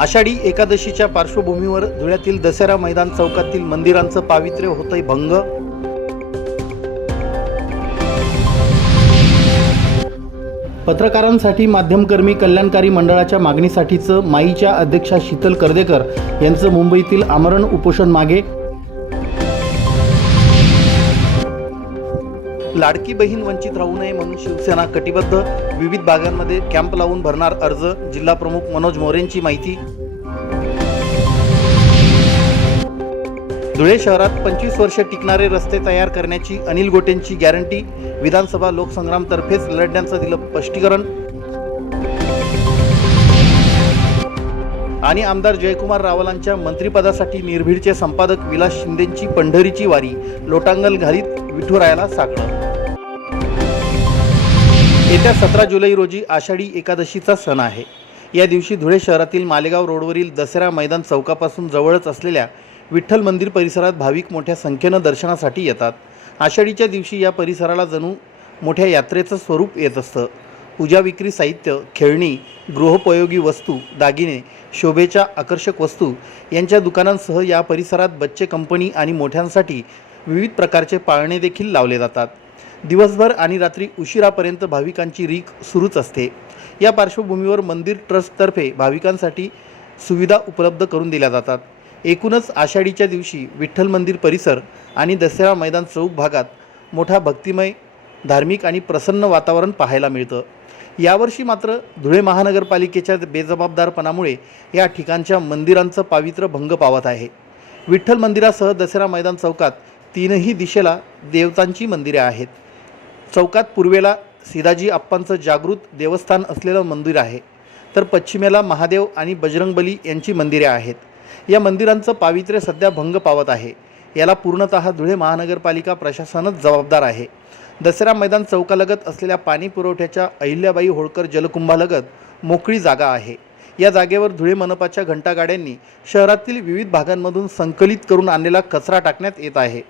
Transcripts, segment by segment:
आषाढी एकादशीच्या पार्श्वभूमीवर धुळ्यातील दसरा मैदान चौकातील मंदिरांचं पावित्र्य होतंय भंग. पत्रकारांसाठी माध्यमकर्मी कल्याणकारी मंडळाच्या मागणीसाठीचं माईच्या अध्यक्षा शीतल कर्देकर यांचं मुंबईतील आमरण उपोषण मागे. लाडकी बहीण वंचित राहू नये म्हणून शिवसेना कटिबद्ध. विविध भागांमध्ये कॅम्प लावून भरणार अर्ज जिल्हा प्रमुख मनोज मोरेंची माहिती. धुळे शहरात पंचवीस वर्ष टिकणारे रस्ते तयार करण्याची अनिल गोटेंची गॅरंटी. विधानसभा लोकसंग्रामतर्फेच लढण्याचं दिलं स्पष्टीकरण. आणि आमदार जयकुमार रावलांच्या मंत्रिपदासाठी निर्भीडचे संपादक विलास शिंदेंची पंढरीची वारी. लोटांगल घालीत विठुरायाला साकडं येत्या सतरा जुलै रोजी आषाढी एकादशीचा सण आहे. या दिवशी धुळे शहरातील मालेगाव रोडवरील दसरा मैदान चौकापासून जवळच असलेल्या विठ्ठल मंदिर परिसरात भाविक मोठ्या संख्येनं दर्शनासाठी येतात. आषाढीच्या दिवशी या परिसराला जणू मोठ्या यात्रेचं स्वरूप येत असतं. पूजा विक्री साहित्य खेळणी गृहोपयोगी वस्तू दागिने शोभेच्या आकर्षक वस्तू यांच्या दुकानांसह या परिसरात बच्चे कंपनी आणि मोठ्यांसाठी विविध प्रकारचे पाळणे देखील लावले जातात. दिवसभर आणि रात्री उशिरापर्यंत भाविकांची रीक सुरूच असते. या पार्श्वभूमीवर मंदिर ट्रस्टतर्फे भाविकांसाठी सुविधा उपलब्ध करून दिल्या जातात. एकूणच आषाढीच्या दिवशी विठ्ठल मंदिर परिसर आणि दसरा मैदान चौक भागात मोठा भक्तिमय धार्मिक आणि प्रसन्न वातावरण पाहायला मिळतं. यावर्षी मात्र धुळे महानगरपालिकेच्या बेजबाबदारपणामुळे या ठिकाणच्या मंदिरांचं पावित्र्य भंग पावत आहे. विठ्ठल मंदिरासह दसरा मैदान चौकात तीनही दिशेला देवतांची मंदिरे आहेत. चौकात पूर्वेला सिदाजी आप्पांचं जागृत देवस्थान असलेलं मंदिर आहे. तर पश्चिमेला महादेव आणि बजरंगबली यांची मंदिरे आहेत. या मंदिरांचं पावित्र्य सध्या भंग पावत आहे. याला पूर्णतः धुळे महानगरपालिका प्रशासनच जबाबदार आहे. दसरा मैदान चौकालगत असलेल्या पाणी पुरवठ्याच्या अहिल्याबाई होळकर जलकुंभालगत मोकळी जागा आहे. या जागेवर धुळे मनपाच्या घंटागाड्यांनी शहरातील विविध भागांमधून संकलित करून आणलेला कचरा टाकण्यात येत आहे.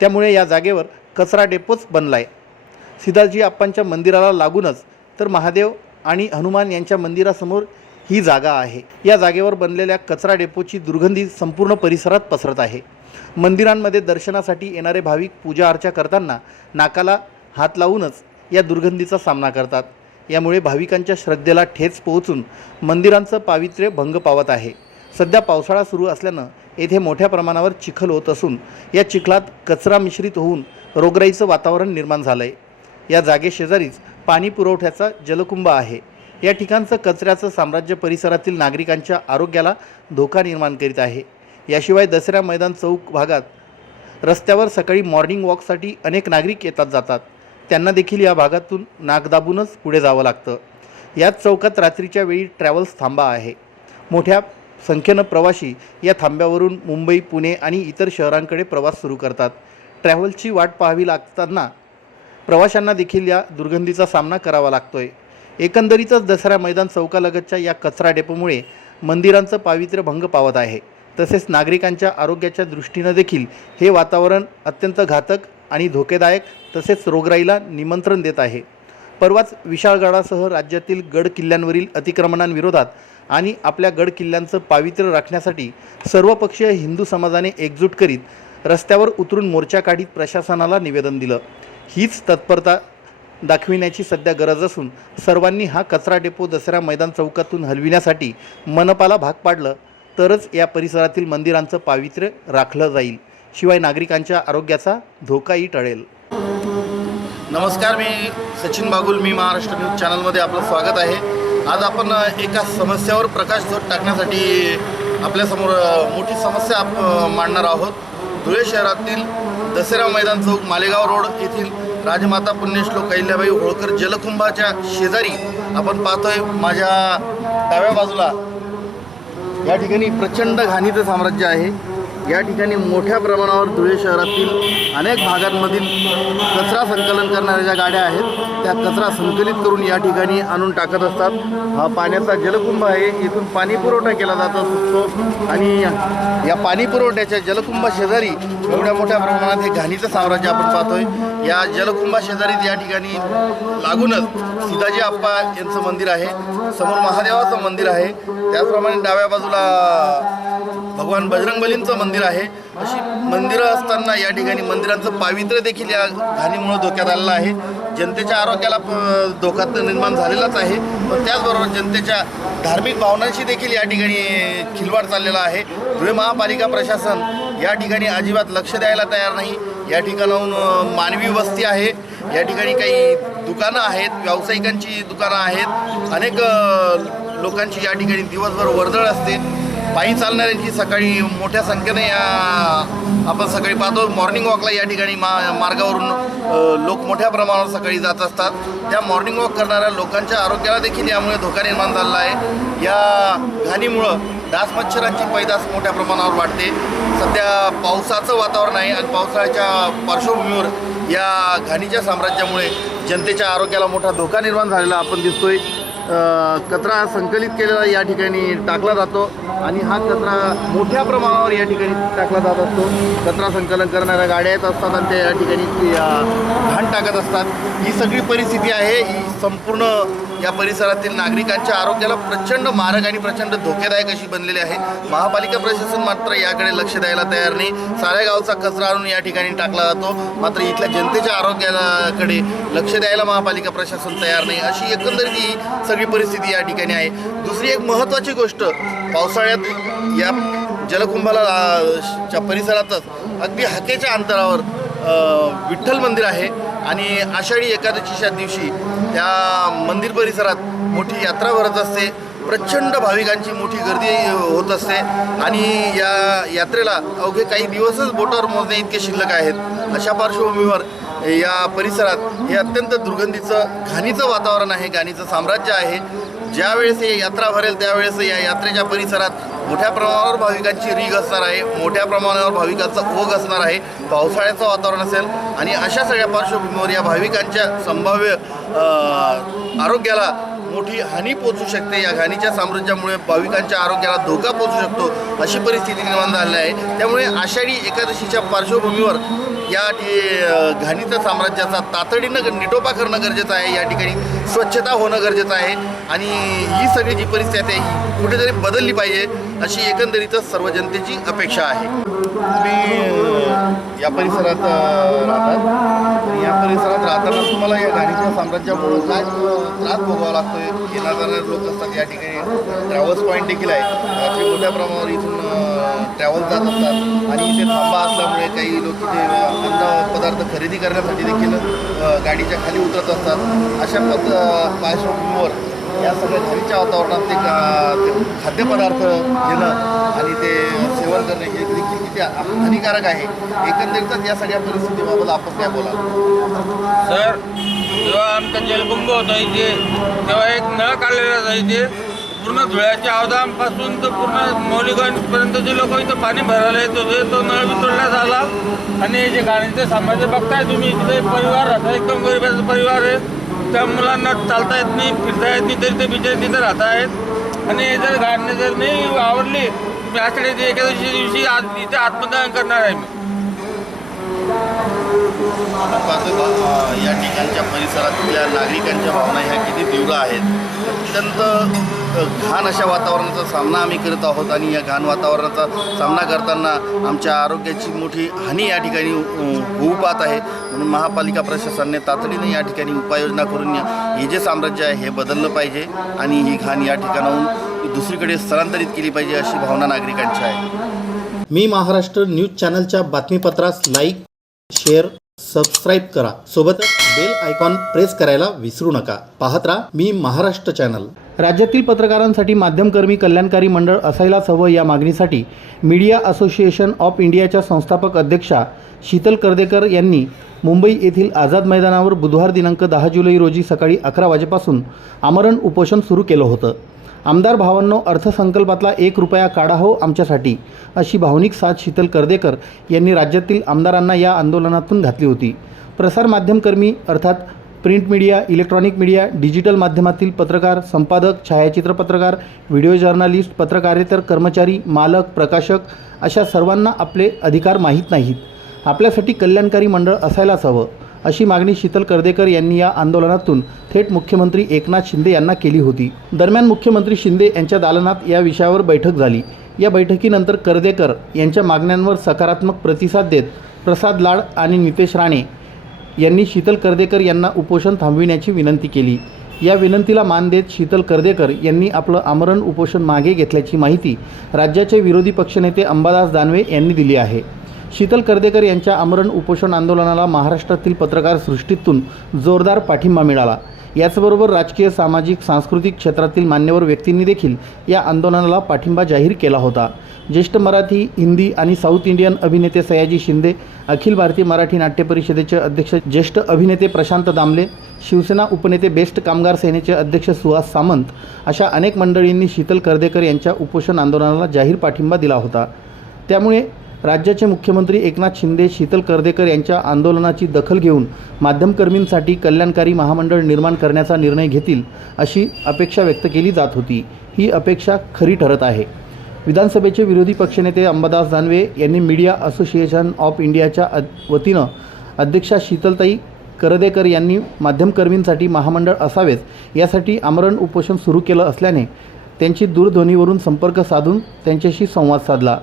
त्यामुळे या जागेवर कचरा डेपोच बनला आहे सिद्धार्थजी आप्पांच्या मंदिराला लागूनच तर महादेव आणि हनुमान यांच्या मंदिरासमोर ही जागा आहे. या जागेवर बनलेल्या कचरा डेपोची दुर्गंधी संपूर्ण परिसरात पसरत आहे. मंदिरांमध्ये दर्शनासाठी येणारे भाविक पूजा अर्चा करताना नाकाला हात लावूनच या दुर्गंधीचा सामना करतात. यामुळे भाविकांच्या श्रद्धेला ठेच पोहोचून मंदिरांचं पावित्र्य भंग पावत आहे. सध्या पावसाळा सुरू असल्यानं येथे मोठ्या प्रमाणावर चिखल होत असून या चिखलात कचरा मिश्रित होऊन रोगराईचं वातावरण निर्माण झालं आहे या जागेशेजारीच पाणी पुरवठ्याचा जलकुंभ आहे. या ठिकाणचं कचऱ्याचं साम्राज्य परिसरातील नागरिकांच्या आरोग्याला धोका निर्माण करीत आहे. याशिवाय दसऱ्या मैदान चौक भागात रस्त्यावर सकाळी मॉर्निंग वॉकसाठी अनेक नागरिक येतात जातात. त्यांना देखील या भागातून नागदाबूनच पुढे जावं लागतं. याच चौकात रात्रीच्या वेळी ट्रॅव्हल्स थांबा आहे. मोठ्या संख्येनं प्रवाशी या थांब्यावरून मुंबई पुणे आणि इतर शहरांकडे प्रवास सुरू करतात. ट्रॅव्हलची वाट पाहावी लागताना प्रवाशांना देखील या दुर्गंधीचा सामना करावा लागतोय. एकंदरीतच दसरा मैदान चौकालगतच्या या कचरा डेपोमुळे मंदिरांचं पावित्र्य भंग पावत आहे. तसेच नागरिकांच्या आरोग्याच्या दृष्टीनं देखील हे वातावरण अत्यंत घातक आणि धोकेदायक तसेच रोगराईला निमंत्रण देत आहे. परवाच विशाळगडासह राज्यातील गड किल्ल्यांवरील अतिक्रमणांविरोधात आणि आपल्या गड किल्ल्यांचं पावित्र्य राखण्यासाठी सर्वपक्षीय हिंदू समाजाने एकजूट करीत रस्त्यावर उतरून मोर्चा काढीत प्रशासनाला निवेदन दिलं. हीच तत्परता दाखविण्याची सध्या गरज असून सर्वांनी हा कचरा डेपो दसरा मैदान चौकातून हलविण्यासाठी मनपाला भाग पाडलं तरच या परिसरातील मंदिरांचं पावित्र्य राखलं जाईल. शिवाय नागरिकांच्या आरोग्याचा धोकाही टळेल. नमस्कार मी सचिन बागुल मी महाराष्ट्र न्यूज चॅनलमध्ये आपलं स्वागत आहे. आज आपण एका समस्यावर प्रकाश झोत टाकण्यासाठी आपल्यासमोर मोठी समस्या आप मांडणार आहोत. धुळे शहरातील दसरा मैदान चौक मालेगाव रोड येथील राजमाता पुण्यश्लोक अहिल्याबाई होळकर जलकुंभाच्या शेजारी आपण पाहतोय माझ्या डाव्या बाजूला या ठिकाणी प्रचंड घाणीचं साम्राज्य आहे. या ठिकाणी मोठ्या प्रमाणावर धुळे शहरातील अनेक भागांमधील कचरा संकलन करणाऱ्या ज्या गाड्या आहेत त्या कचरा संकलित करून या ठिकाणी आणून टाकत असतात. हा पाण्याचा जलकुंभ आहे. इथून पाणी पुरवठा केला जात असतो. आणि या पाणी पुरवठ्याच्या जलकुंभा शेजारी एवढ्या मोठ्या प्रमाणात हे घाणीचं साम्राज्य आपण पाहतोय. या जलकुंभा शेजारीच या ठिकाणी लागूनच सीताजी आप्पा यांचं मंदिर आहे. समोर महादेवाचं मंदिर आहे. त्याचप्रमाणे डाव्या बाजूला भगवान बजरंगबलींचं मंदिर मंदिर आहे. अशी मंदिरं असताना या ठिकाणी मंदिरांचं पावित्र्य देखील या घाणीमुळे धोक्यात आलेलं आहे. जनतेच्या आरोग्याला प- धोका तर निर्माण झालेलाच आहे. पण त्याचबरोबर जनतेच्या धार्मिक भावनांशी देखील या ठिकाणी खिलवाड चाललेला आहे. धुळे महापालिका प्रशासन या ठिकाणी अजिबात लक्ष द्यायला तयार नाही. या ठिकाणाहून मानवी वस्ती आहे. या ठिकाणी काही दुकानं आहेत व्यावसायिकांची दुकानं आहेत. अनेक लोकांची या ठिकाणी दिवसभर वर्दळ असते. पायी चालणाऱ्यांची सकाळी मोठ्या संख्येने या आपण सकाळी पाहतो मॉर्निंग वॉकला या ठिकाणी मा मार्गावरून लोक मोठ्या प्रमाणावर सकाळी जात असतात. त्या मॉर्निंग वॉक करणाऱ्या लोकांच्या आरोग्याला देखील यामुळे धोका निर्माण झालेला आहे. या घाणीमुळं डास मच्छरांची पैदास मोठ्या प्रमाणावर वाढते. सध्या पावसाचं वातावरण आहे आणि पावसाळ्याच्या पार्श्वभूमीवर या घाणीच्या साम्राज्यामुळे जनतेच्या आरोग्याला मोठा धोका निर्माण झालेला आपण दिसतोय. कचरा संकलित केलेला या ठिकाणी टाकला जातो आणि हा कचरा मोठ्या प्रमाणावर या ठिकाणी टाकला जात असतो. कचरा संकलन करणाऱ्या गाड्या येत असतात आणि त्या या ठिकाणी घाण टाकत असतात. ही सगळी परिस्थिती आहे. ही संपूर्ण या परिसरातील नागरिकांच्या आरोग्याला प्रचंड मारक आणि प्रचंड धोकेदायक अशी बनलेली आहे. महापालिका प्रशासन मात्र याकडे लक्ष द्यायला तयार नाही. साऱ्या गावचा कचरा आणून या ठिकाणी टाकला जातो. मात्र इथल्या जनतेच्या आरोग्याकडे लक्ष द्यायला महापालिका प्रशासन तयार नाही. अशी एकंदरीत ही सगळी परिस्थिती या ठिकाणी आहे. दुसरी एक महत्त्वाची गोष्ट पावसाळ्यात या जलकुंभाला च्या परिसरातच अगदी हाकेच्या अंतरावर विठ्ठल मंदिर आहे आणि आषाढी एकादशीच्या दिवशी त्या मंदिर परिसरात मोठी यात्रा भरत असते. प्रचंड भाविकांची मोठी गर्दी होत असते. आणि या यात्रेला अवघे काही दिवसच बोटावर मोजणे इतके शिल्लक आहेत. अशा पार्श्वभूमीवर या परिसरात हे अत्यंत दुर्गंधीचं घाणीचं वातावरण आहे. घाणीचं साम्राज्य आहे. ज्यावेळेस हे यात्रा भरेल त्यावेळेस या यात्रेच्या परिसरात मोठ्या प्रमाणावर भाविकांची रीग असणार आहे. मोठ्या प्रमाणावर भाविकांचा ओघ असणार आहे. पावसाळ्याचं वातावरण असेल आणि अशा सगळ्या पार्श्वभूमीवर या भाविकांच्या संभाव्य आरोग्याला मोठी हानी पोचू शकते. या घाणीच्या साम्राज्यामुळे भाविकांच्या आरोग्याला धोका पोचू शकतो अशी परिस्थिती निर्माण झालेली आहे. त्यामुळे आषाढी एकादशीच्या पार्श्वभूमीवर या ठि- साम्राज्याचा तातडीनं निटोपा करणं गरजेचं आहे. या ठिकाणी स्वच्छता होणं गरजेचं आहे. आणि ही सगळी जी परिस्थिती आहे कुठेतरी बदलली पाहिजे अशी एकंदरीतच सर्व जनतेची अपेक्षा आहे. तुम्ही या परिसरात राहतात या परिसरात राहताना तुम्हाला या घाणीच्या साम्राज्यामुळं काय त्रास भोगावा लागतोय? येणार जाणारे लोक असतात या ठिकाणी. ट्रॅव्हल्स पॉईंट देखील आहे. रात्री मोठ्या प्रमाणावर इथून ट्रॅव्हल जात असतात. आणि इथे थांबा असल्यामुळे काही लोक इथे अन्न पदार्थ खरेदी करण्यासाठी देखील गाडीच्या खाली उतरत असतात. अशा पद पार्श्वभूमीवर या सगळ्या घरीच्या वातावरणात ते का- ते खाद्यपदार्थ घेणं आणि ते सेवन करणं हे देखील किती हानिकारक आहे. एकंदरीतच या सगळ्या परिस्थितीबाबत आपण काय बोला सर जेव्हा आमचा जलकुंभ होता इथे तेव्हा एक नळ काढलेला जायचे पूर्ण धुळ्याच्या अवधानपासून तर पूर्ण मौलिकांपर्यंत जे लोक इथं पाणी भरायला येत. होते तो नळ वितळण्यात आला आणि जे गाण्याचे सामान्य बघताय तुम्ही इथे परिवार राहता एकदम गरिबाचा परिवार आहे. त्या मुलांना चालता येत नाही फिरता येत नाही तरी ते बिचारे तिथे राहत आहेत आणि हे जर गाणी जर नाही आवडली मी आषाढी एकादशी दिवशी आज इथे आत्मदान करणार आहे. मी या ठिकाणच्या परिसरातल्या नागरिकांच्या भावना ह्या किती तीव्र आहेत. अत्यंत घाण अशा वातावरणाचा सामना आम्ही करत आहोत आणि या घाण वातावरणाचा सामना करताना आमच्या आरोग्याची मोठी हानी या ठिकाणी होऊ पाहत आहे. म्हणून महापालिका प्रशासनाने तातडीने या ठिकाणी उपाययोजना करून या- हे जे साम्राज्य आहे हे बदललं पाहिजे आणि ही घाण या ठिकाणाहून दुसरीकडे स्थलांतरित केली पाहिजे अशी भावना नागरिकांची आहे. मी महाराष्ट्र न्यूज चॅनलच्या बातमीपत्रास लाईक शेअर सबस्क्राईब करा. सोबतच बेल आयकॉन प्रेस करायला विसरू नका. पाहत राहा मी महाराष्ट्र चॅनल राज्यातील पत्रकारांसाठी माध्यमकर्मी कल्याणकारी मंडळ असायलाच हवं या मागणीसाठी मीडिया असोसिएशन ऑफ इंडियाच्या संस्थापक अध्यक्षा शीतल कर्देकर यांनी मुंबई येथील आझाद मैदानावर बुधवार दिनांक दहा जुलै रोजी सकाळी अकरा वाजेपासून आमरण उपोषण सुरू केलं होतं. आमदार भावांनो अर्थसंकल्पातला एक रुपया काढा हो आमच्यासाठी अशी भावनिक साथ शीतल कर्देकर यांनी राज्यातील आमदारांना या आंदोलनातून घातली होती. प्रसारमाध्यमकर्मी अर्थात print media electronic media digital माध्यमातील पत्रकार संपादक छायाचित्र पत्रकार व्हिडिओ जर्नालिस्ट पत्रकारेतर कर्मचारी मालक प्रकाशक अशा सर्वांना आपले अधिकार माहीत नाहीत. आपल्यासाठी कल्याणकारी मंडळ असायलाच हवं. अशी मागणी शीतल कर्देकर यांनी या आंदोलनातून थेट मुख्यमंत्री एकनाथ शिंदे यांना केली होती. दरम्यान मुख्यमंत्री शिंदे यांच्या दालनात या विषयावर बैठक झाली. या बैठकीनंतर कर्देकर यांच्या मागण्यांवर सकारात्मक प्रतिसाद देत प्रसाद लाड आणि नितेश राणे यांनी शीतल कर्देकर यांना उपोषण थांबविण्याची विनंती केली. या विनंतीला मान देत शीतल कर्देकर यांनी आपलं आमरण उपोषण मागे घेतल्याची माहिती राज्याचे विरोधी पक्षनेते अंबादास दानवे यांनी दिली आहे. शीतल कर्देकर यांच्या आमरण उपोषण आंदोलनाला महाराष्ट्रातील पत्रकार सृष्टीतून जोरदार पाठिंबा मिळाला. याचबरोबर राजकीय सामाजिक सांस्कृतिक क्षेत्रातील मान्यवर व्यक्तींनी देखील या आंदोलनाला पाठिंबा जाहीर केला होता. ज्येष्ठ मराठी हिंदी आणि साऊथ इंडियन अभिनेते सयाजी शिंदे अखिल भारतीय मराठी नाट्य परिषदेचे अध्यक्ष ज्येष्ठ अभिनेते प्रशांत दामले शिवसेना उपनेते बेस्ट कामगार सेनेचे अध्यक्ष सुहास सामंत अशा अनेक मंडळींनी शीतल कर्देकर यांच्या उपोषण आंदोलनाला जाहीर पाठिंबा दिला होता. त्यामुळे राज्याचे मुख्यमंत्री एकनाथ शिंदे शीतल कर्देकर यांच्या आंदोलनाची दखल घेऊन माध्यमकर्मींसाठी कल्याणकारी महामंडळ निर्माण करण्याचा निर्णय घेतील अशी अपेक्षा व्यक्त केली जात होती. ही अपेक्षा खरी ठरत आहे. विधानसभेचे विरोधी पक्षनेते अंबादास दानवे यांनी मीडिया असोसिएशन ऑफ इंडियाच्या वतीनं अध्यक्षा शीतलताई करदेकर यांनी माध्यमकर्मींसाठी महामंडळ असावेच यासाठी आमरण उपोषण सुरू केलं असल्याने त्यांची दूरध्वनीवरून संपर्क साधून त्यांच्याशी संवाद साधला.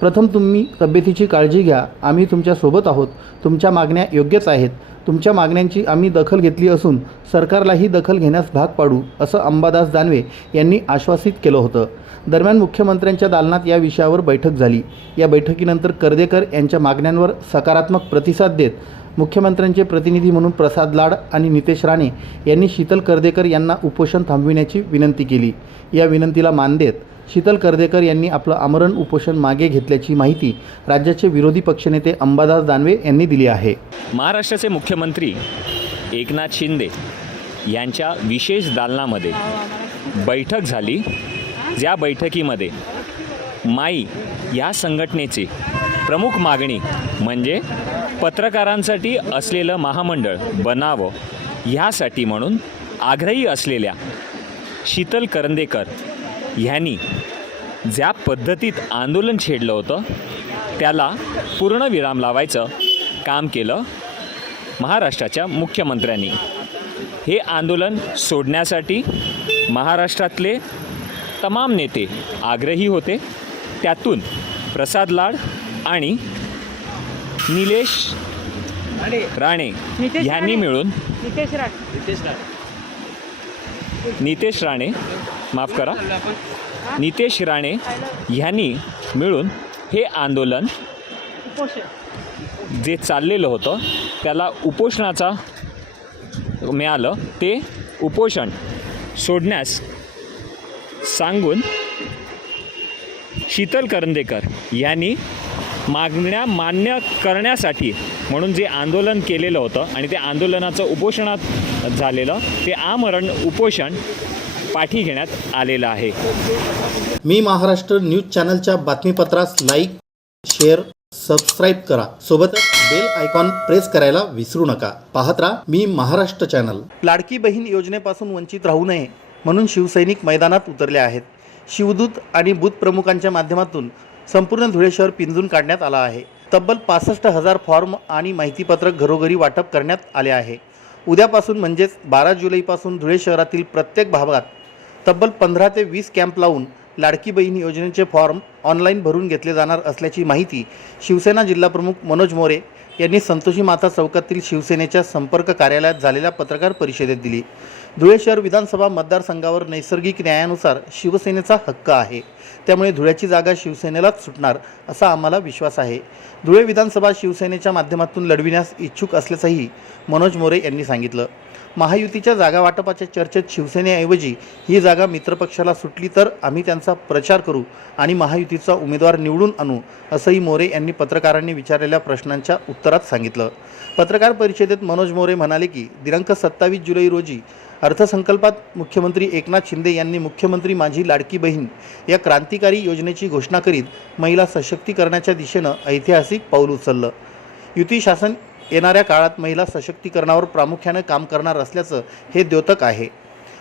प्रथम तुम्ही तब्येतीची काळजी घ्या. आम्ही तुमच्यासोबत आहोत. तुमच्या मागण्या योग्यच आहेत. तुमच्या मागण्यांची आम्ही दखल घेतली असून सरकारलाही दखल घेण्यास भाग पाडू असं अंबादास दानवे यांनी आश्वासित केलं होतं. दरम्यान मुख्यमंत्र्यांच्या दालनात या विषयावर बैठक झाली. या बैठकीनंतर कर्देकर यांच्या मागण्यांवर सकारात्मक प्रतिसाद देत मुख्यमंत्र्यांचे प्रतिनिधी म्हणून प्रसाद लाड आणि नितेश राणे यांनी शीतल कर्देकर यांना उपोषण थांबविण्याची विनंती केली. या विनंतीला मान देत शीतल कर्देकर यांनी आपलं आमरण उपोषण मागे घेतल्याची माहिती राज्याचे विरोधी पक्षनेते अंबादास दानवे यांनी दिली आहे. महाराष्ट्राचे मुख्यमंत्री एकनाथ शिंदे यांच्या विशेष दालनामध्ये बैठक झाली. ज्या बैठकीमध्ये माई या संघटनेची प्रमुख मागणी म्हणजे पत्रकारांसाठी असलेलं महामंडळ बनावं ह्यासाठी म्हणून आग्रही असलेल्या शीतल करंदेकर ह्यांनी ज्या पद्धतीत आंदोलन छेडलं होतं त्याला पूर्णविराम लावायचं काम केलं महाराष्ट्राच्या मुख्यमंत्र्यांनी. हे आंदोलन सोडण्यासाठी महाराष्ट्रातले तमाम नेते आग्रही होते. त्यातून प्रसाद लाड आणि निलेश राणे नितेश यांनी राणे. मिळून नितेश राणे. नितेश राणे माफ करा. नितेश राणे ह्यांनी मिळून हे आंदोलन जे चाललेलं होतं त्याला उपोषणाचा मिळालं. ते उपोषण सोडण्यास सांगून शीतल करंदेकर यांनी मागण्या मान्य करण्यासाठी म्हणून जे आंदोलन केलेलं होतं आणि ते आंदोलनाचं उपोषणात झालेलं ते आमरण उपोषण पाठी घेण्यात आलेलं आहे. मी महाराष्ट्र न्यूज चॅनलच्या बातमीपत्रास लाईक शेअर सबस्क्राईब करा. सोबतच बेल आयकॉन प्रेस करायला विसरू नका. पाहत राहा मी महाराष्ट्र चॅनल. लाडकी बहीण योजनेपासून वंचित राहू नये म्हणून शिवसैनिक मैदानात उतरले आहेत. शिवदूत आणि बूथ प्रमुखांच्या माध्यमातून संपूर्ण धुळे शहर पिंजून काढण्यात आला आहे. तब्बल पासष्ट हजार फॉर्म आणि माहितीपत्रक घरोघरी वाटप करण्यात आले आहे. उद्यापासून म्हणजेच बारा जुलैपासून धुळे शहरातील प्रत्येक भागात तब्बल पंधरा ते वीस कॅम्प लावून लाडकी बहीण योजनेचे फॉर्म ऑनलाईन भरून घेतले जाणार असल्याची माहिती शिवसेना जिल्हाप्रमुख मनोज मोरे यांनी संतोषी माता चौकातील शिवसेनेच्या संपर्क कार्यालयात झालेल्या पत्रकार परिषदेत दिली. धुळे शहर विधानसभा मतदारसंघावर नैसर्गिक न्यायानुसार शिवसेनेचा हक्क आहे. त्यामुळे धुळ्याची जागा शिवसेनेलाच सुटणार असा आम्हाला विश्वास आहे. धुळे विधानसभा शिवसेनेच्या माध्यमातून लढविण्यास इच्छुक असल्याचंही मनोज मोरे यांनी सांगितलं. महायुतीच्या जागा वाटपाच्या चर्चेत शिवसेनेऐवजी ही जागा मित्रपक्षाला सुटली तर आम्ही त्यांचा प्रचार करू आणि महायुतीचा उमेदवार निवडून आणू असंही मोरे यांनी पत्रकारांनी विचारलेल्या प्रश्नांच्या उत्तरात सांगितलं. पत्रकार परिषदेत मनोज मोरे म्हणाले की दिनांक सत्तावीस जुलै रोजी अर्थसंकल्पात मुख्यमंत्री एकनाथ शिंदे यांनी मुख्यमंत्री माझी लाडकी बहीण या क्रांतिकारी योजनेची घोषणा करीत महिला सशक्तीकरणाच्या दिशेनं ऐतिहासिक पाऊल उचललं. युती शासन येणाऱ्या काळात महिला सशक्तीकरणावर प्रामुख्यानं काम करणार असल्याचं हे द्योतक आहे.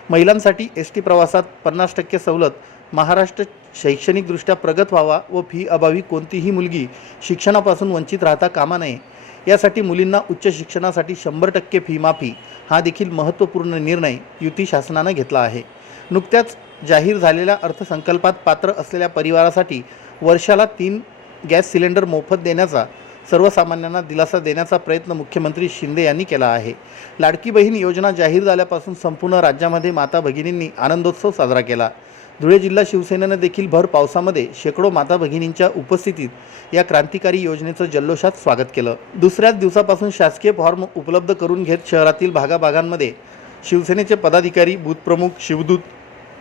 महिलांसाठी एस टी प्रवासात पन्नास टक्के सवलत महाराष्ट्र शैक्षणिकदृष्ट्या प्रगत व्हावा व फी अभावी कोणतीही मुलगी शिक्षणापासून वंचित राहता कामा नये. यासाठी मुलींना उच्च शिक्षणासाठी शंभर टक्के फी माफी हा देखील महत्त्वपूर्ण निर्णय युती शासनानं घेतला आहे. नुकत्याच जाहीर झालेल्या अर्थसंकल्पात पात्र असलेल्या परिवारासाठी वर्षाला तीन गॅस सिलेंडर मोफत देण्याचा सर्वसामान्यांना दिलासा देण्याचा प्रयत्न मुख्यमंत्री शिंदे यांनी केला आहे. लाडकी बहीण योजना जाहीर झाल्यापासून संपूर्ण राज्यामध्ये माता भगिनींनी आनंदोत्सव साजरा केला. धुळे जिल्हा शिवसेनेनं देखील भर पावसामध्ये शेकडो माता भगिनींच्या उपस्थितीत या क्रांतिकारी योजनेचं जल्लोषात स्वागत केलं. दुसऱ्याच दिवसापासून शासकीय फॉर्म उपलब्ध करून घेत शहरातील भागाभागांमध्ये शिवसेनेचे पदाधिकारी बूथप्रमुख शिवदूत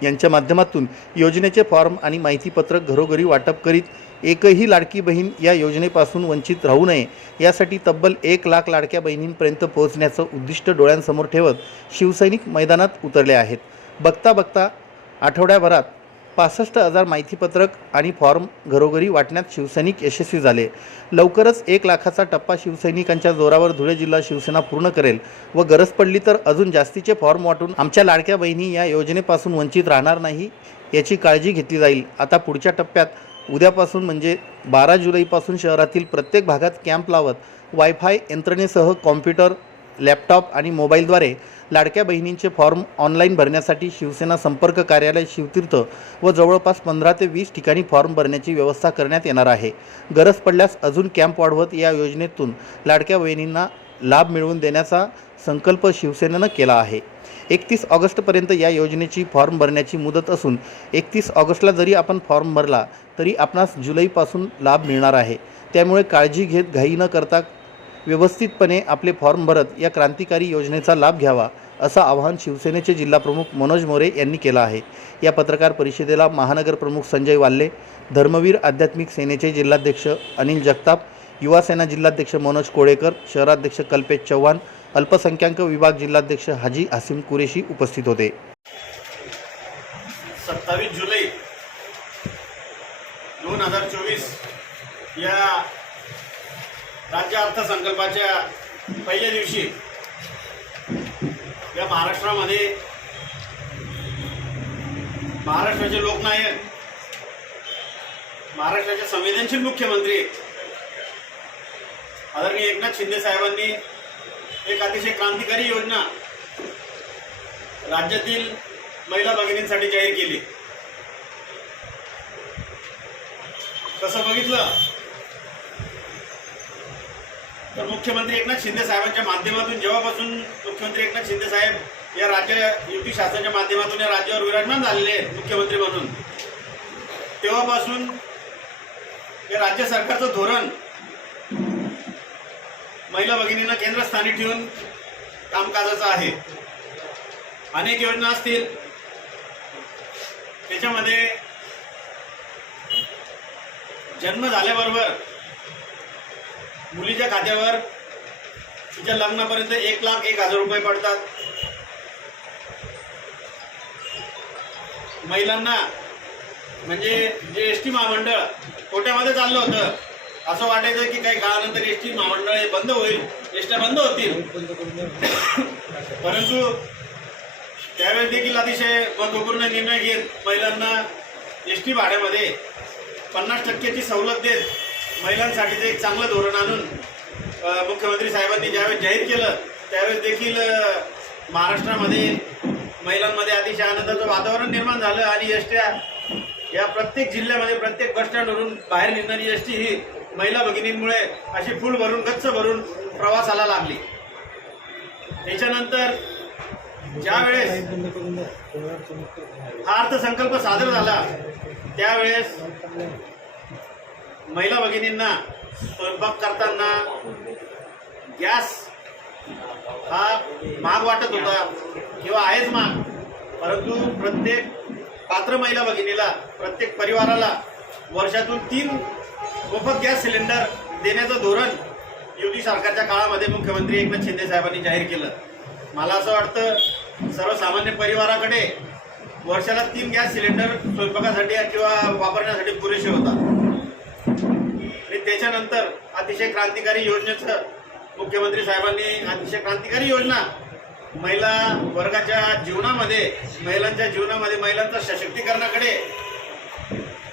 यांच्या माध्यमातून योजनेचे फॉर्म आणि माहितीपत्रक घरोघरी वाटप करीत एकही लाडकी बहीण या योजनेपासून वंचित राहू नये यासाठी तब्बल एक लाख लाडक्या बहिणींपर्यंत पोहोचण्याचं उद्दिष्ट डोळ्यांसमोर ठेवत शिवसैनिक मैदानात उतरले आहेत. बघता बघता आठवड्याभरात पासष्ट हजार माहितीपत्रक आणि फॉर्म घरोघरी वाटण्यात शिवसैनिक यशस्वी झाले. लवकरच एक लाखाचा टप्पा शिवसैनिकांच्या जोरावर धुळे जिल्हा शिवसेना पूर्ण करेल व गरज पडली तर अजून जास्तीचे फॉर्म वाटून आमच्या लाडक्या बहिणी या योजनेपासून वंचित राहणार नाही याची काळजी घेतली जाईल. आता पुढच्या टप्प्यात उद्यापासून म्हणजे बारा जुलैपासून शहरातील प्रत्येक भागात कॅम्प लावत वायफाय यंत्रणेसह कॉम्प्युटर लॅपटॉप आणि मोबाईलद्वारे लाडक्या बहिणींचे फॉर्म ऑनलाईन भरण्यासाठी शिवसेना संपर्क कार्यालय शिवतीर्थ व जवळपास पंधरा ते वीस ठिकाणी फॉर्म भरण्याची व्यवस्था करण्यात येणार आहे. गरज पडल्यास अजून कॅम्प वाढवत या योजनेतून लाडक्या बहिणींना लाभ मिळवून देण्याचा संकल्प शिवसेनेनं केला आहे. एकतीस ऑगस्टपर्यंत या योजनेची फॉर्म भरण्याची मुदत असून एकतीस ऑगस्टला जरी आपण फॉर्म भरला तरी आपणास जुलैपासून लाभ मिळणार आहे. त्यामुळे काळजी घेत घाई न करता व्यवस्थितपणे आपले फॉर्म भरत या क्रांतिकारी योजनेचा लाभ घ्यावा असं आवाहन शिवसेनेचे जिल्हाप्रमुख मनोज मोरे यांनी केलं आहे. या पत्रकार परिषदेला महानगर प्रमुख संजय वाल्ले धर्मवीर आध्यात्मिक सेनेचे जिल्हाध्यक्ष अनिल जगताप युवा सेना जिल्हाध्यक्ष मनोज कोळेकर शहराध्यक्ष कल्पेश चव्हाण अल्पसंख्याक विभाग जिल्हाध्यक्ष हाजी हासिम कुरेशी उपस्थित होते. सत्तावीस जुलै दोन हजार चोवीस या राज्य अर्थसंकल्पाच्या पहिल्या दिवशी या महाराष्ट्रामध्ये महाराष्ट्राचे लोकनायक महाराष्ट्राचे संवेदनशील मुख्यमंत्री आदरणीय एकनाथ शिंदे साहेबांनी एक अतिशय क्रांतिकारी योजना राज्यातील महिला भगिनींसाठी जाहीर केली. तसं बघितलं तर मुख्यमंत्री एकनाथ शिंदे साहेबांच्या माध्यमातून जेव्हापासून मुख्यमंत्री एकनाथ शिंदे साहेब या राज्य युती शासनाच्या माध्यमातून या राज्यावर विराजमान झालेले आहेत मुख्यमंत्री म्हणून तेव्हापासून या राज्य सरकारचं धोरण महिला भगिनींना केंद्रस्थानी ठेवून कामकाजाचं आहे. अनेक योजना असतील. त्याच्यामध्ये जन्म झाल्याबरोबर मुलीच्या खात्यावर तिच्या लग्नापर्यंत एक लाख एक हजार रुपये पडतात. महिलांना म्हणजे जे एस टी महामंडळ कोट्यामध्ये चाललं होतं. असं वाटायचं की काही काळानंतर एस टी महामंडळ हे बंद होईल एसट्या बंद होतील. परंतु त्यावेळेस देखील अतिशय महत्त्वपूर्ण निर्णय घेत महिलांना एस टी भाड्यामध्ये पन्नास टक्क्याची सवलत देत महिलांसाठीचं एक चांगलं धोरण आणून मुख्यमंत्री साहेबांनी ज्यावेळेस जाहीर केलं त्यावेळेस देखील महाराष्ट्रामध्ये महिलांमध्ये अतिशय आनंदाचं वातावरण निर्माण झालं आणि एस या प्रत्येक जिल्ह्यामध्ये प्रत्येक बस स्टँडवरून बाहेर निघणारी एस टी ही महिला भगिनींमुळे अशी फुल भरून गच्च भरून प्रवासाला लागली. त्याच्यानंतर ज्यावेळेस हा अर्थसंकल्प सादर झाला त्यावेळेस महिला भगिनींना स्वयंपाक करताना गॅस हा महाग वाटत होता किंवा आहेच महाग. परंतु प्रत्येक पात्र महिला भगिनीला प्रत्येक परिवाराला वर्षातून तीन मोफत गॅस सिलेंडर देण्याचं धोरण युती सरकारच्या काळामध्ये मुख्यमंत्री एकनाथ शिंदे साहेबांनी जाहीर केलं. मला असं वाटतं सर्वसामान्य परिवाराकडे वर्षाला तीन गॅस सिलेंडर स्वयंपाकासाठी किंवा वापरण्यासाठी पुरेसे होतात. त्याच्यानंतर अतिशय क्रांतिकारी योजनेचं मुख्यमंत्री साहेबांनी अतिशय क्रांतिकारी योजना. महिला वर्गाच्या जीवनामध्ये महिलांच्या जीवनामध्ये महिलांच्या सशक्तीकरणाकडे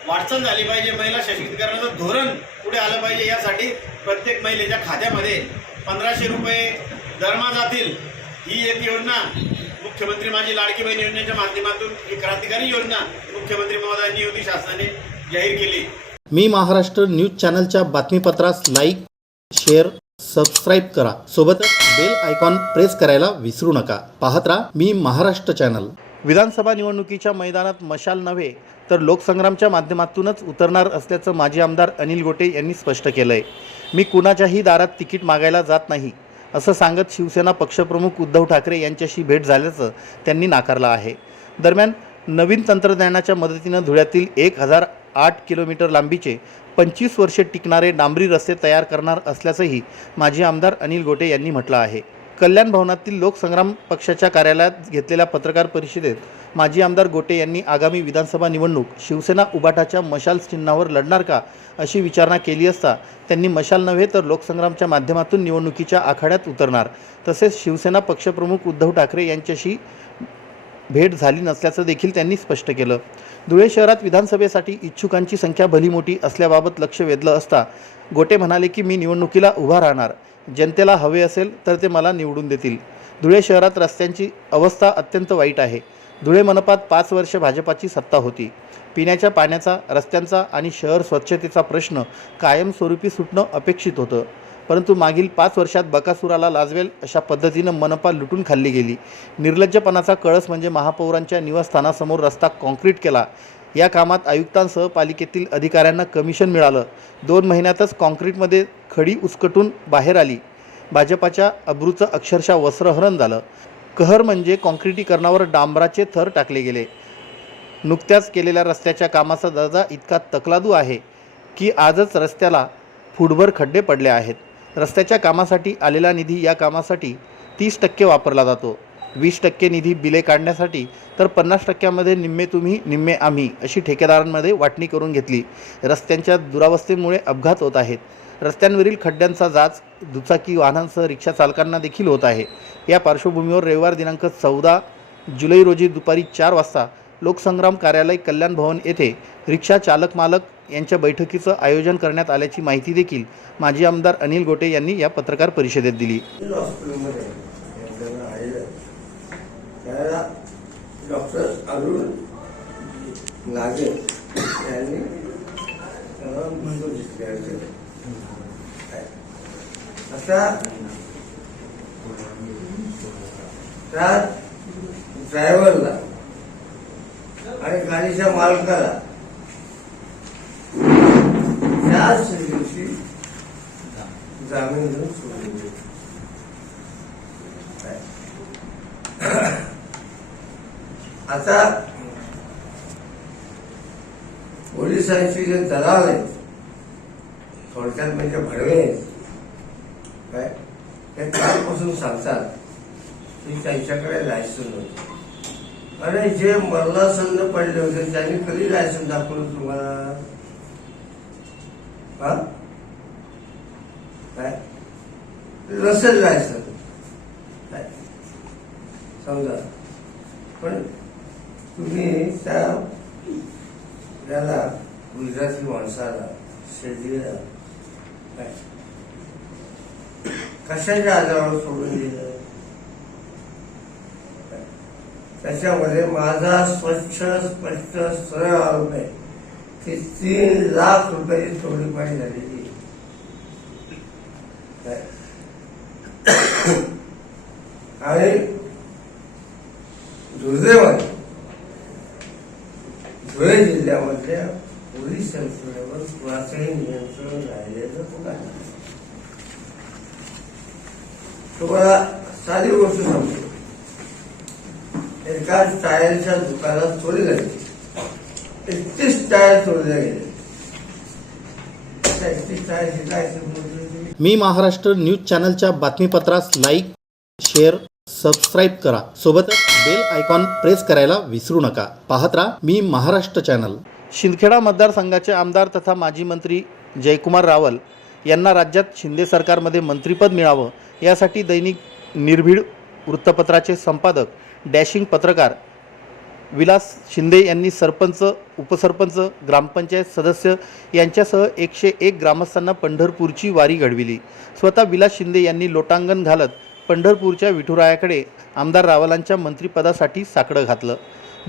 वाटचाल झाली पाहिजे. महिला सशक्तीकरणाचं धोरण पुढे आलं पाहिजे. यासाठी प्रत्येक महिलेच्या खात्यामध्ये पंधराशे रुपये दरमा जातील. ही एक योजना मुख्यमंत्री माझी लाडकी बहीण योजनेच्या माध्यमातून ही क्रांतिकारी योजना मुख्यमंत्री महोदयांनी युती शासनाने जाहीर केली. मी महाराष्ट्र न्यूज चॅनलच्या बातमीपत्रास लाईक शेअर सबस्क्राईब करा. सोबतच बेल आयकॉन प्रेस करायला विसरू नका. पाहत राहा मी महाराष्ट्र चॅनल. विधानसभा निवडणुकीच्या मैदानात मशाल नव्हे तर लोकसंग्रामच्या माध्यमातूनच उतरणार असल्याचं माजी आमदार अनिल गोटे यांनी स्पष्ट केलं आहे मी कुणाच्याही दारात तिकीट मागायला जात नाही असं सांगत शिवसेना पक्षप्रमुख उद्धव ठाकरे यांच्याशी भेट झाल्याचं त्यांनी नाकारलं आहे. दरम्यान नवीन तंत्रज्ञानाच्या मदतीनं धुळ्यातील एक हजार आठ किलोमीटर लांबीचे पंचवीस वर्षे टिकणारे डांबरी रस्ते तयार करणार असल्याचंही माजी आमदार अनिल गोटे यांनी म्हटलं आहे. कल्याण भवनातील लोकसंग्राम पक्षाच्या कार्यालयात घेतलेल्या पत्रकार परिषदेत माजी आमदार गोटे यांनी आगामी विधानसभा निवडणूक शिवसेना उबाटाच्या मशाल चिन्हावर लढणार का अशी विचारणा केली असता त्यांनी मशाल नव्हे तर लोकसंग्रामच्या माध्यमातून निवडणुकीच्या आखाड्यात उतरणार तसेच शिवसेना पक्षप्रमुख उद्धव ठाकरे यांच्याशी भेट झाली नसल्याचं देखील त्यांनी स्पष्ट केलं. धुळे शहरात विधानसभेसाठी इच्छुकांची संख्या भली मोठी असल्याबाबत लक्ष वेधलं असता गोटे म्हणाले की मी निवडणुकीला उभा राहणार. जनतेला हवे असेल तर ते मला निवडून देतील. धुळे शहरात रस्त्यांची अवस्था अत्यंत वाईट आहे. धुळे मनपात पाच वर्ष भाजपाची सत्ता होती. पिण्याच्या पाण्याचा रस्त्यांचा आणि शहर स्वच्छतेचा प्रश्न कायमस्वरूपी सुटणं अपेक्षित होतं. परंतु मागील पाच वर्षात बकासुराला लाजवेल अशा पद्धतीनं मनपा लुटून खाल्ली गेली. निर्लज्जपणाचा कळस म्हणजे महापौरांच्या निवासस्थानासमोर रस्ता कॉन्क्रीट केला. या कामात आयुक्तांसह पालिकेतील अधिकाऱ्यांना कमिशन मिळालं. दोन महिन्यातच कॉन्क्रीटमध्ये खडी उचकटून बाहेर आली. भाजपाच्या अब्रूचं अक्षरशः वस्त्रहरण झालं. कहर म्हणजे कॉन्क्रिटीकरणावर डांबराचे थर टाकले गेले. नुकत्याच केलेल्या रस्त्याच्या कामाचा दर्जा इतका तकलादू आहे की आजच रस्त्याला फुटभर खड्डे पडले आहेत. रस्त्याच्या कामासाठी आलेला निधी या कामासाठी तीस टक्के वापरला जातो. वीस टक्के निधी बिले काढण्यासाठी तर पन्नास टक्क्यामध्ये निम्मे तुम्ही निम्मे आम्ही अशी ठेकेदारांमध्ये वाटणी करून घेतली. रस्त्यांच्या दुरावस्थेमुळे अपघात होत आहेत. रस्त्यांवरील खड्ड्यांचा जाच दुचाकी वाहनांसह रिक्षा चालकांना देखील होत आहे. या पार्श्वभूमीवर रविवार दिनांक चौदा जुलै रोजी दुपारी चार वाजता लोकसंग्राम कार्यालय कल्याण भवन येथे रिक्षा चालक मालक यांच्या बैठकीचं आयोजन करण्यात आल्याची माहिती देखील माजी आमदार अनिल गोटे यांनी या पत्रकार परिषदेत दिली. डॉक्टर अरुण नागे यांनी आता त्या ड्रायव्हरला आणि गाडीच्या मालकाला त्याच दिवशी जामीन देऊन सोडून दिले. आता पोलिसांची जे दलाल आहेत थोडक्यात म्हणजे भडवे आहेत काय? ते कालपासून सांगतात की त्यांच्याकडे लायसन्स होतं. अरे जे मरणासंद पडले होते त्यांनी कधी लायसन दाखवलं तुम्हाला? हा? काय? नसेल लायसन काय? समजा. पण तुम्ही त्या त्याला गुजराती माणसाला शेतीला काय? कशाच्या आजारावर सोडून दिलं काय? त्याच्यामध्ये माझा स्वच्छ स्पष्ट सरळ आरोप आहे की तीन लाख रुपयाची तोडीपाडी झालेली आणि दुर्दैवाने धुळे जिल्ह्यामधल्या पोलीस यंत्रणेवर कुणाचंही नियंत्रण राहिलेलं नाही तुम्हाला साधी गोष्ट सांगतो. एका टायरच्या दुकानात चोरी झाली. एकतीस टायर चोरीला गेले. एकतीस काय होती? मी महाराष्ट्र न्यूज चॅनलच्या बातमीपत्रास लाईक शेअर सबस्क्राईब करा. सोबतच बेल आयकॉन प्रेस करायला विसरू नका. पाहत राहा मी महाराष्ट्र चॅनल. शिंदखेडा मतदारसंघाचे आमदार तथा माजी मंत्री जयकुमार रावल यांना राज्यात शिंदे सरकारमध्ये मंत्रिपद मिळावं यासाठी दैनिक निर्भीड वृत्तपत्राचे संपादक डॅशिंग पत्रकार विलास शिंदे यांनी सरपंच उपसरपंच ग्रामपंचायत सदस्य यांच्यासह एकशे एक ग्रामस्थांना पंढरपूरची वारी घडविली. स्वतः विलास शिंदे यांनी लोटांगण घालत पंढरपूरच्या विठुरायाकडे आमदार रावलांच्या मंत्रिपदासाठी साकडं घातलं.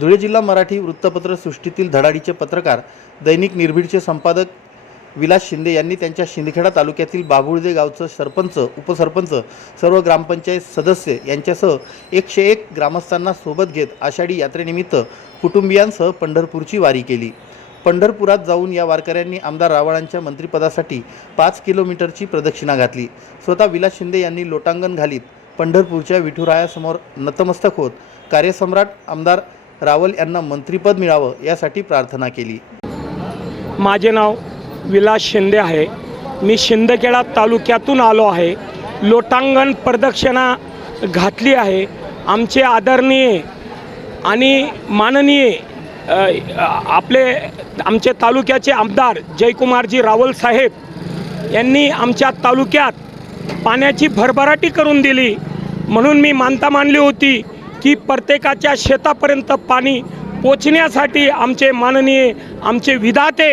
धुळे जिल्हा मराठी वृत्तपत्र सृष्टीतील धडाडीचे पत्रकार दैनिक निर्भीडचे संपादक विलास शिंदे यांनी त्यांच्या शिंदखेडा तालुक्यातील बाबुळदे गावचं सरपंच उपसरपंच सर्व ग्रामपंचायत सदस्य यांच्यासह एकशे एक ग्रामस्थांना सोबत घेत आषाढी यात्रेनिमित्त कुटुंबियांसह पंढरपूरची वारी केली. पंढरपुरात जाऊन या वारकऱ्यांनी आमदार रावळांच्या मंत्रिपदासाठी पाच किलोमीटरची प्रदक्षिणा घातली. स्वतः विलास शिंदे यांनी लोटांगण घालीत. पंढरपूरच्या विठुरायासमोर नतमस्तक होत कार्यसम्राट आमदार रावल यांना मंत्रिपद मिळावं यासाठी प्रार्थना केली. माझे नाव विलास शिंदे आहे. मी शिंदखेडा तालुक्यातून आलो आहे. लोटांगण प्रदक्षिणा घातली आहे. आमचे आदरणीय आणि माननीय आपले आमचे तालुक्याचे आमदार जयकुमारजी रावल साहेब यांनी आमच्या तालुक्यात पाण्याची भरभराटी करून दिली. म्हणून मी मानता मानली होती की प्रत्येकाच्या शेतापर्यंत पाणी पोचण्यासाठी आमचे माननीय आमचे विधाते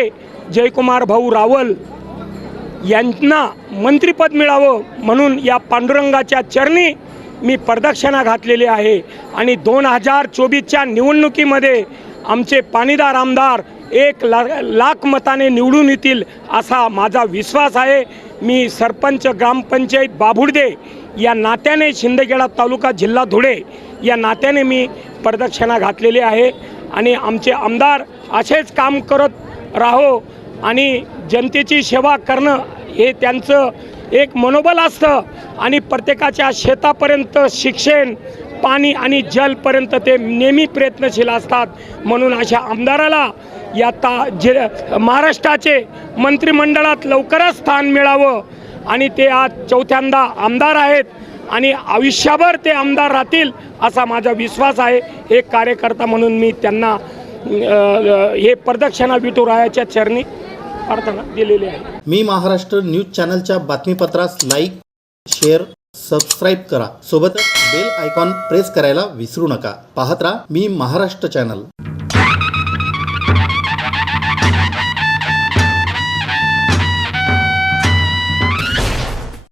जयकुमार भाऊ रावल यांना मंत्रिपद मिळावं म्हणून या पांडुरंगाच्या चरणी मी प्रदक्षिणा घातलेली आहे. आणि दोन हजार चोवीसच्या निवडणुकीमध्ये आमचे पाणीदार आमदार एक ला लाख मताने निवडून येतील असा माझा विश्वास आहे. मी सरपंच ग्रामपंचायत बाभुर्दे या नात्याने शिंदखेडा तालुका जिल्हा धुळे या नात्याने मी प्रदक्षिणा घातलेली आहे. आणि आमचे आमदार असेच काम करत राहो आणि जनतेची सेवा करणं हे त्यांचं एक मनोबल असतं. आणि प्रत्येकाच्या शेतापर्यंत शिक्षण पाणी आणि जलपर्यंत ते नेहमी प्रयत्नशील असतात. म्हणून अशा आमदाराला या ता जे महाराष्ट्राचे मंत्रिमंडळात लवकरच स्थान मिळावं. आणि ते आज चौथ्यांदा आमदार आहेत. आणि आयुष्यभर ते आमदार राहतील असा माझा विश्वास आहे. एक कार्यकर्ता म्हणून मी त्यांना हे प्रदक्षिणा विठुरायाच्या चरणी प्रार्थना दिलेली आहे. मी महाराष्ट्र न्यूज चॅनलच्या बातमीपत्रास लाईक शेअर सबस्क्राईब करा. सोबतच बेल आयकॉन प्रेस करायला विसरू नका. पाहत राहा मी महाराष्ट्र चॅनल.